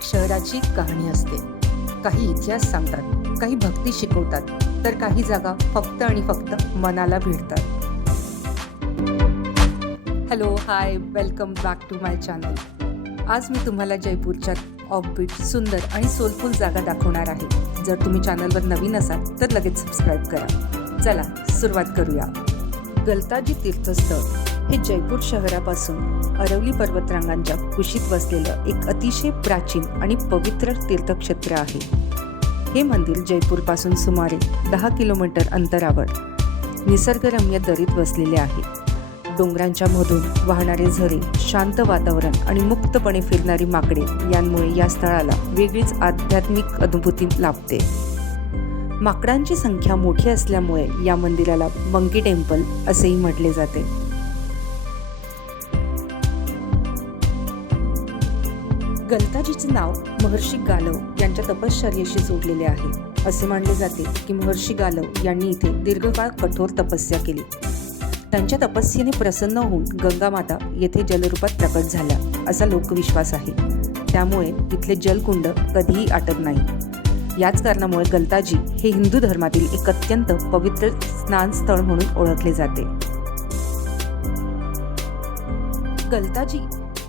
प्रत्येक शहराची कहाणी असते. काही इतिहास सांगतात, काही भक्ती शिकवतात, तर काही जागा फक्त आणि फक्त मनाला भिडतात. Hello, hi, welcome back to my channel. आज मी तुम्हाला जयपूरच्या ऑफबीट, सुंदर आणि सोलफुल जागा दाखवणार आहे. जर तुम्ही चॅनलवर नवीन असाल तर लगेच सबस्क्राईब करा. चला सुरुवात करूया. गलताजी तीर्थस्थळ हे जयपूर शहरापासून अरवली पर्वतरांगांच्या कुशीत वसलेलं एक अतिशय प्राचीन आणि पवित्र तीर्थक्षेत्र आहे. हे मंदिर जयपूरपासून सुमारे 10 किलोमीटर अंतरावर निसर्गरम्य दरीत वसलेले आहे. डोंगरांच्या मधून वाहणारे झरे, शांत वातावरण आणि मुक्तपणे फिरणारी माकडे यांमुळे या स्थळाला वेगळीच आध्यात्मिक अनुभूती लाभते. माकडांची संख्या मोठी असल्यामुळे या मंदिराला मंकी टेम्पल असेही म्हटले जाते. गलताजीचे नाव महर्षी गालव यांच्या तपश्चर्येशी जोडलेले आहे. असे मानले जाते की महर्षी गालव यांनी इथे दीर्घकाळ कठोर तपस्या केली. त्यांच्या तपस्येने प्रसन्न होऊन गंगा माता येथे जलरूपात प्रकट झाल्या असा लोकविश्वास आहे. त्यामुळे इथले जलकुंड कधीही आटत नाही. याच कारणामुळे गलताजी हे हिंदू धर्मातील एक अत्यंत पवित्र स्नानस्थळ म्हणून ओळखले जाते. गलताजी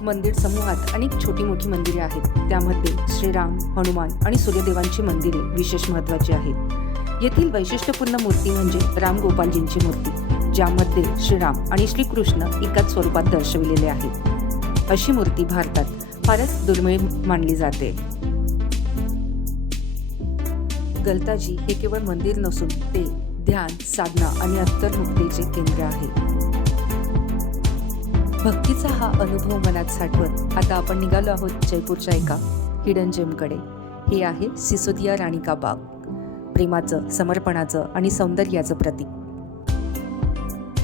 मंदिर समूहात अनेक छोटी मोठी मंदिरे आहेत. त्यामध्ये श्रीराम, हनुमान आणि सूर्यदेवांची मंदिरे विशेष महत्त्वाची आहेत. येथील वैशिष्ट्यपूर्ण मूर्ती म्हणजे रामगोपालजींची मूर्ती, ज्यामध्ये श्रीराम आणि श्रीकृष्ण एकाच स्वरूपात दर्शविलेले आहेत. अशी मूर्ती भारतात फारच दुर्मिळ मानली जाते. गलताजी हे केवळ मंदिर नसून ते ध्यान, साधना आणि अंतर्मुक्तीचे केंद्र आहे. भक्तीचा हा अनुभव मनात साठवत आता आपण निघालो आहोत जयपूरच्या एका हिडन जेमकडे. हे आहे सिसोदिया राणी का बाग, प्रेमाचं, समर्पणाचं आणि सौंदर्याचं प्रतीक.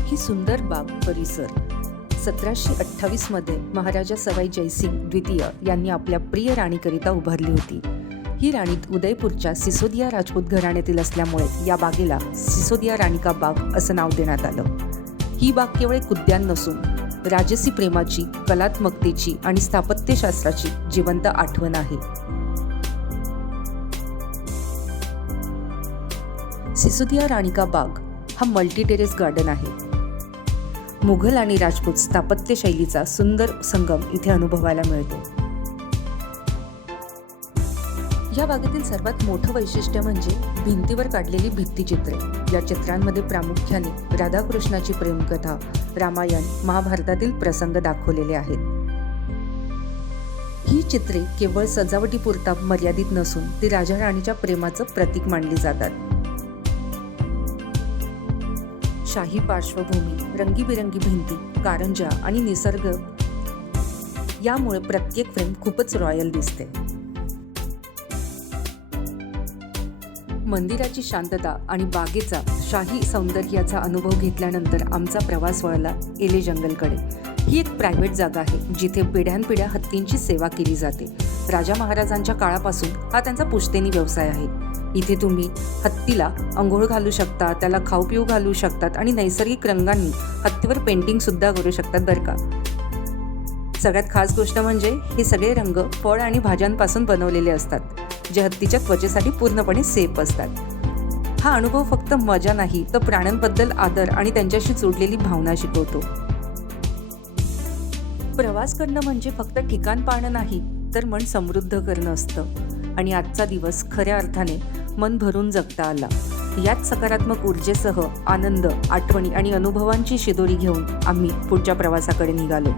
ही सुंदर बाग परिसर 1728 मध्ये महाराजा सवाई जयसिंग द्वितीय यांनी आपल्या प्रिय राणीकरिता उभारली होती. ही राणी उदयपूरच्या सिसोदिया राजपूत घराण्यातील असल्यामुळे या बागेला सिसोदिया राणी का बाग असं नाव देण्यात आलं. ही बाग केवळ एक उद्यान नसून राजसी प्रेमाची, कलात्मकतेची आणि स्थापत्यशास्त्राची जिवंत आठवण आहे. सिसोदिया राणी का बाग हा मल्टी टेरेस गार्डन आहे. मुघल आणि राजपूत स्थापत्य शैलीचा सुंदर संगम इथे अनुभवायला मिळतो. या बागेतील सर्वात मोठं वैशिष्ट्य म्हणजे भिंतीवर काढलेली भित्तिचित्रे. या चित्रांमध्ये प्रामुख्याने राधाकृष्णाची प्रेमकथा, रामायण, महाभारतातील प्रसंग दाखवलेले आहेत. ही चित्रे केवळ सजावटीपुरता मर्यादित नसून ती राजा राणीच्या प्रेमाचं प्रतीक मानली जातात. शाही पार्श्वभूमी, रंगीबिरंगी भिंती, कारंजा आणि निसर्ग यामुळे प्रत्येक फ्रेम खूपच रॉयल दिसते. मंदिराची शांतता आणि बागेचा शाही सौंदर्याचा अनुभव घेतल्यानंतर आमचा प्रवास वळला एले जंगलकडे. ही एक प्रायव्हेट जागा आहे जिथे पिढ्यानपिढ्या हत्तींची सेवा केली जाते. राजा महाराजांच्या काळापासून हा त्यांचा पुश्तैनी व्यवसाय आहे. इथे तुम्ही हत्तीला अंघोळ घालू शकता, त्याला खाऊ पिऊ घालू शकतात आणि नैसर्गिक रंगांनी हत्तीवर पेंटिंग सुद्धा करू शकतात बरं का. सगळ्यात खास गोष्ट म्हणजे हे सगळे रंग फळ आणि भाज्यांपासून बनवलेले असतात, जे हत्तीच्या त्वचेसाठी पूर्णपणे सेफ असतात. हा अनुभव फक्त मजा नाही, तर प्राण्यांबद्दल आदर आणि त्यांच्याशी जोडलेली भावना शिकवतो. प्रवास करणं म्हणजे फक्त ठिकाण पाहणं नाही, तर मन समृद्ध करणं असतं. आणि आजचा दिवस खऱ्या अर्थाने मन भरून जगता आला. याच सकारात्मक ऊर्जेसह आनंद, आठवणी आणि अनुभवांची शिदोरी घेऊन आम्ही पुढच्या प्रवासाकडे निघालो.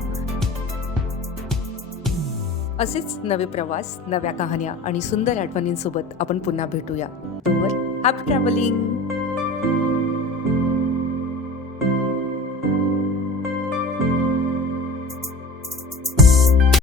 असेच नवे प्रवास, नव्या कहाण्या आणि सुंदर आठवणींसोबत आपण पुन्हा भेटूया. तोवर हॅपी ट्रॅव्हलिंग.